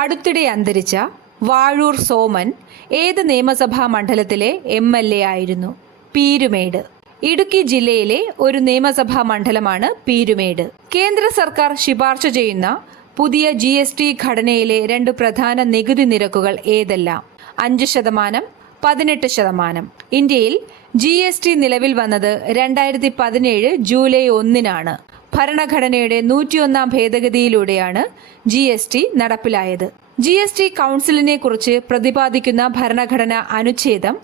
അടുത്തിടെ അന്തരിച്ച വാഴൂർ സോമൻ ഏത് നിയമസഭാ മണ്ഡലത്തിലെ MLA ആയിരുന്നു? പീരുമേട്. ഇടുക്കി ജില്ലയിലെ ഒരു നിയമസഭാ മണ്ഡലമാണ് പീരുമേട്. കേന്ദ്ര സർക്കാർ ശുപാർശ ചെയ്യുന്ന പുതിയ GST ഘടനയിലെ രണ്ട് പ്രധാന നികുതി നിരക്കുകൾ ഏതെല്ലാം? 5%, 18%. ഇന്ത്യയിൽ GST നിലവിൽ വന്നത് 2017 ജൂലൈ 1-നാണ്. ഭരണഘടനയുടെ 101-ാം ഭേദഗതിയിലൂടെയാണ് GST നടപ്പിലായത്. GST കൗൺസിലിനെ കുറിച്ച് പ്രതിപാദിക്കുന്ന ഭരണഘടനാ അനുച്ഛേദം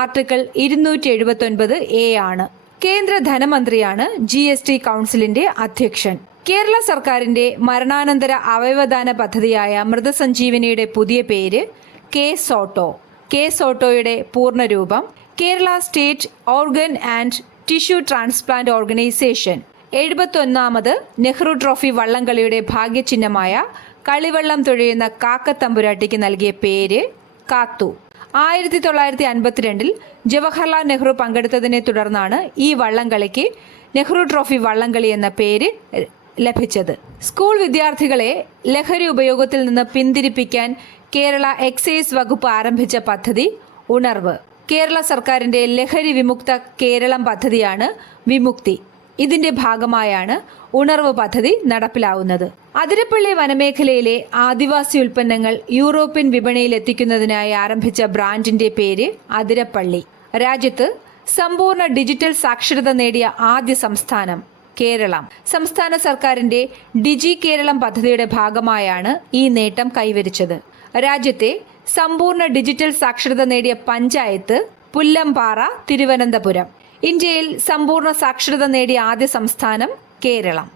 ആർട്ടിക്കിൾ 279A ആണ്. കേന്ദ്ര ധനമന്ത്രിയാണ് GST കൗൺസിലിന്റെ അധ്യക്ഷൻ. കേരള സർക്കാരിന്റെ മരണാനന്തര അവയവദാന പദ്ധതിയായ മൃതസഞ്ജീവനിയുടെ പുതിയ പേര് കെ-സോട്ടോ. കെ-സോട്ടോയുടെ പൂർണ്ണരൂപം Kerala state organ and tissue transplant organisation. 71ാമത് നെഹ്റു ട്രോഫി വള്ളംകളിയുടെ ഭാഗ്യചിഹ്നമായ കളിവള്ളം തുഴയുന്ന കാക്കത്തമ്പുരാട്ടിക്ക് നൽകിയ പേര് കാത്തു. 1952-ൽ ജവഹർലാൽ നെഹ്റു പങ്കെടുത്തതിനെ തുടർന്നാണ് ഈ വള്ളംകളിക്ക് നെഹ്റു ട്രോഫി വള്ളംകളി എന്ന പേര് ലഭിച്ചത്. സ്കൂൾ വിദ്യാർത്ഥികളെ ലഹരി ഉപയോഗത്തിൽ നിന്ന് പിന്തിരിപ്പിക്കാൻ കേരള എക്സൈസ് വകുപ്പ് ആരംഭിച്ച പദ്ധതി ഉണർവ്. കേരള സർക്കാരിന്റെ ലഹരി വിമുക്ത കേരളം പദ്ധതിയാണ് വിമുക്തി. ഇതിന്റെ ഭാഗമായാണ് ഉണർവ് പദ്ധതി നടപ്പിലാവുന്നത്. അതിരപ്പള്ളി വനമേഖലയിലെ ആദിവാസി ഉൽപ്പന്നങ്ങൾ യൂറോപ്യൻ വിപണിയിൽ എത്തിക്കുന്നതിനായി ആരംഭിച്ച ബ്രാൻഡിന്റെ പേര് അതിരപ്പള്ളി. രാജ്യത്ത് സമ്പൂർണ്ണ ഡിജിറ്റൽ സാക്ഷരത നേടിയ ആദ്യ സംസ്ഥാനം കേരളം. സംസ്ഥാന സർക്കാരിന്റെ ഡിജി കേരളം പദ്ധതിയുടെ ഭാഗമായാണ് ഈ നേട്ടം കൈവരിച്ചത്. രാജ്യത്തെ സമ്പൂർണ്ണ ഡിജിറ്റൽ സാക്ഷരത നേടിയ പഞ്ചായത്ത് പുല്ലമ്പാറ, തിരുവനന്തപുരം. ഇന്ത്യയിൽ സമ്പൂർണ്ണ സാക്ഷരത നേടിയ ആദ്യ സംസ്ഥാനം കേരളം.